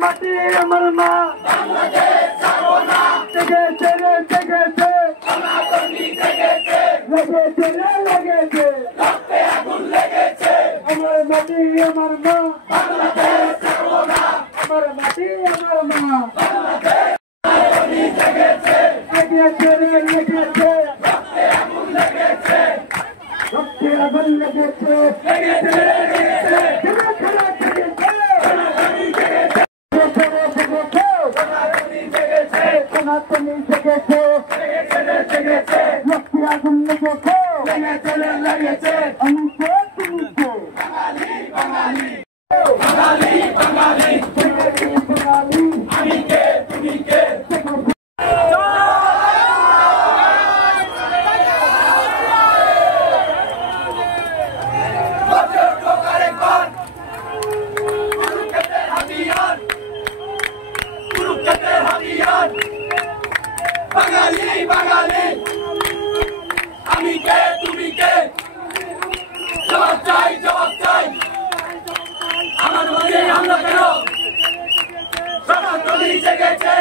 মাটি আমার মা জেগেছে রে জেগেছে লেগেছে রে লেগেছে আমার মাটি আমার মা আমার মাটি আমার মা লেগেছে রে লেগেছে রক্তে আগুন লেগেছে সনাতনী জেগেছে রক্তে আগুন লেগেছে আমি কে তুমি কে বাঙালি বাঙালি বাঙালি বাঙালি আমি কে তুমি কে বাঙালি বাঙালি আমি কে তুমি কে জবাব চাই আমার মনে হামলা কেন সনাতনী জেগেছে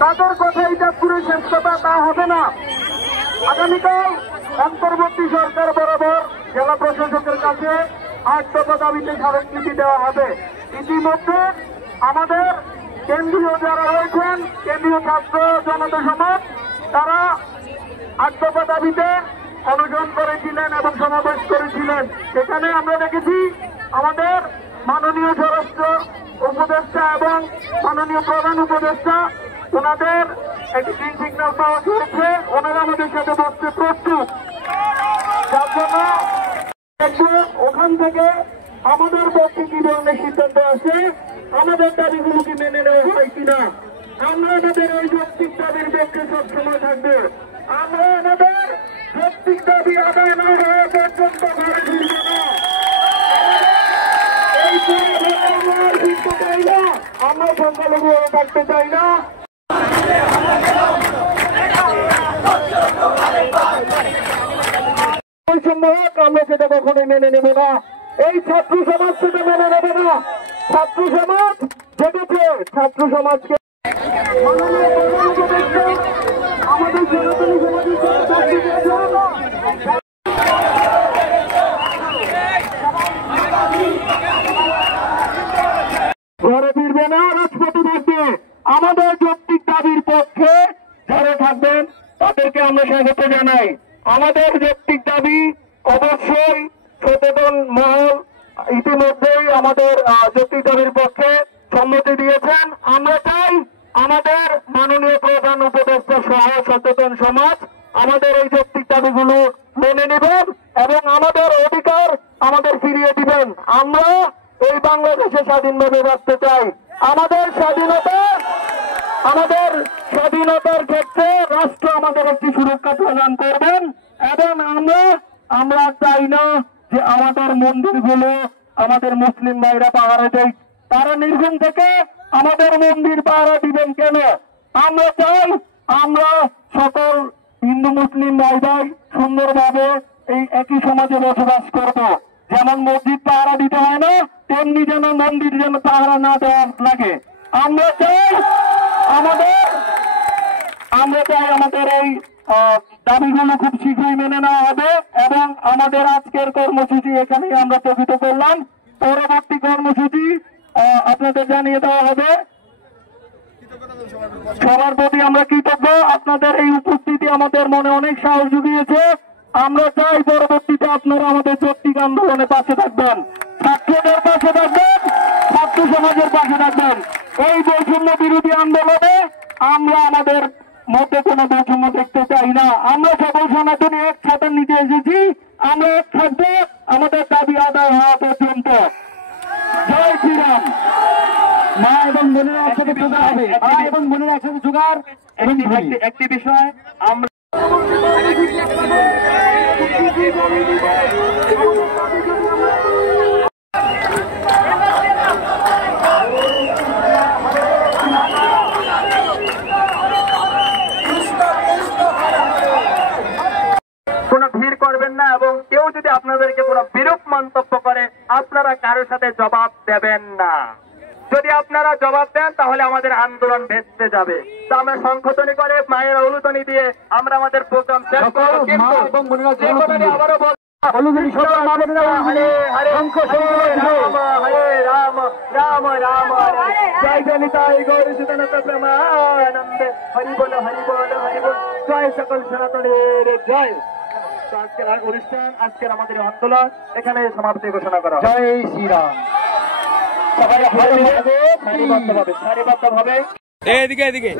তাদের কথাই চাঁদপুরের শ্রেষ্ঠতা তা হবে না। আগামীকাল অন্তর্বর্তী সরকার বরাবর জেলা প্রশাসকের কাছে 8 দফা দাবিতে স্মারকলিপি দেওয়া হবে। ইতিমধ্যে আমাদের কেন্দ্রীয় যারা রয়েছেন, কেন্দ্রীয় ছাত্র জনতা সমাজ, তারা 8 দফা দাবিতে অনশন করেছিলেন এবং সমাবেশ করেছিলেন। সেখানে আমরা দেখেছি আমাদের মাননীয় স্বরাষ্ট্র উপদেষ্টা এবং মাননীয় প্রধান উপদেষ্টা ওনাদের একটি গ্রিন সিগন্যাল পাওয়া হয়েছে, ওনারা আমাদের সাথে বসতে প্রস্তুত। যার জন্য ওখান থেকে আমাদের পক্ষে কি ধরনের সিদ্ধান্ত আসে, আমাদের দাবিগুলোকে মেনে নেওয়া হয় কিনা। আমরা আমাদের এই যৌক্তিক দাবির পক্ষে সবসময় থাকবো। আমরা আমাদের যৌক্তিক দাবি আদায় না হওয়া পর্যন্ত ঘরে ফিরব না। এই আমরা ফিরতে চাই না, আমরা সংখ্যালঘু হয়ে থাকতে চাই না। আমরা সেটা কখনোই মেনে নেব না। এই ছাত্র সমাজ সেটা মেনে নেবে না। ছাত্র সমাজ যেটাকে ছাত্র সমাজকে আমাদের সনাতনী ঘরে ফিরবে না, রাজপথে থাকবে। আমাদের যৌক্তিক দাবির পক্ষে যারা থাকবেন তাদেরকে আমরা স্বাগত জানাই। আমাদের যৌক্তিক দাবি অবশ্যই সচেতন মহল ইতিমধ্যেই আমাদের যৌক্তিক দাবির পক্ষে সম্মতি দিয়েছেন। আমরা চাই আমাদের মাননীয় প্রধান প্রধান উপদেষ্টা সহ সচেতন সমাজ আমাদের এই যৌক্তিক দাবিগুলো মেনে নেবেন এবং আমাদের অধিকার আমাদের ফিরিয়ে দিবেন। আমরা এই বাংলাদেশে স্বাধীনভাবে বাঁচতে চাই। আমাদের স্বাধীনতার ক্ষেত্রে রাষ্ট্র আমাদের একটি সুরক্ষা প্রদান করবেন এবং আমরা চাই না যে আমাদের মন্দিরগুলো আমাদের মুসলিম ভাইরা পাহারা দেয়। তারা নির্ঘুম থেকে আমাদের মন্দির পাহারা দিবেন কেন? আমরা চাই আমরা সকল হিন্দু মুসলিম ভাই ভাই সুন্দরভাবে এই একই সমাজে বসবাস করব। যেমন মসজিদ পাহারা দিতে হয় না, তেমনি যেন মন্দির যেন পাহারা না দেওয়া লাগে। আমরা চাই আমাদের এই দাবিগুলো খুব শীঘ্রই মেনে নেওয়া হবে এবং আমাদের আজকের কর্মসূচি এখানেই আমরা স্থগিত করলাম। পরবর্তী কর্মসূচি আপনাদের জানিয়ে দেওয়া হবে। সবার প্রতি আমরা কৃতজ্ঞ। আপনাদের এই উপস্থিতি আমাদের মনে অনেক সাহস জুগিয়েছে। আমরা চাই পরবর্তীতে আপনারা আমাদের যৌক্তিক আন্দোলনের পাশে থাকবেন, ছাত্রদের পাশে থাকবেন, ছাত্র সমাজের পাশে থাকবেন। এই বৈষম্য বিরোধী আন্দোলনে আমরা আমাদের মধ্যে কোনো বৈষম্য দেখতে চাই না। আমরা সকল সনাতনী এক ছাতার নিচে এসেছি। আমরা এক থাকবো আমাদের দাবি আদায় হওয়া পর্যন্ত। জয় শ্রীরাম। মা এবং বোনেরা একসাথে জোগাড় হবে, মা এবং বোনেরা একসাথে জোগাড়। একটি বিষয় আমরা কোনো ভিড় করবেন না এবং কেউ যদি আপনাদেরকে কোনো বিরূপ মন্তব্য করে আপনারা কারোর সাথে জবাব দেবেন না। যদি আপনারা জবাব দেন তাহলে আমাদের আন্দোলন ভেস্তে যাবে। তো আমরা সংশোধনী করে মায়ের অনুদানি দিয়ে আমরা আমাদের প্রোগ্রাম শেষ করব। কিন্তু আবারও বলবো, হরে রাম রাম রাম জয় জনিতাই গৌর সুতনতা প্রেমানন্দে হরি বল হরি বল হরি বল জয় সকল সনাতনের জয়। আজকের অনুষ্ঠান, আজকের আমাদের আন্দোলন এখানে সমাপ্তি ঘোষণা করা। জয় শ্রীরাম। সবাই সারিবদ্ধভাবে এদিকে এদিকে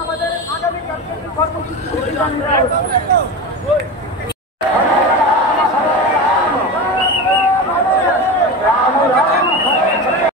আমাদের আগামী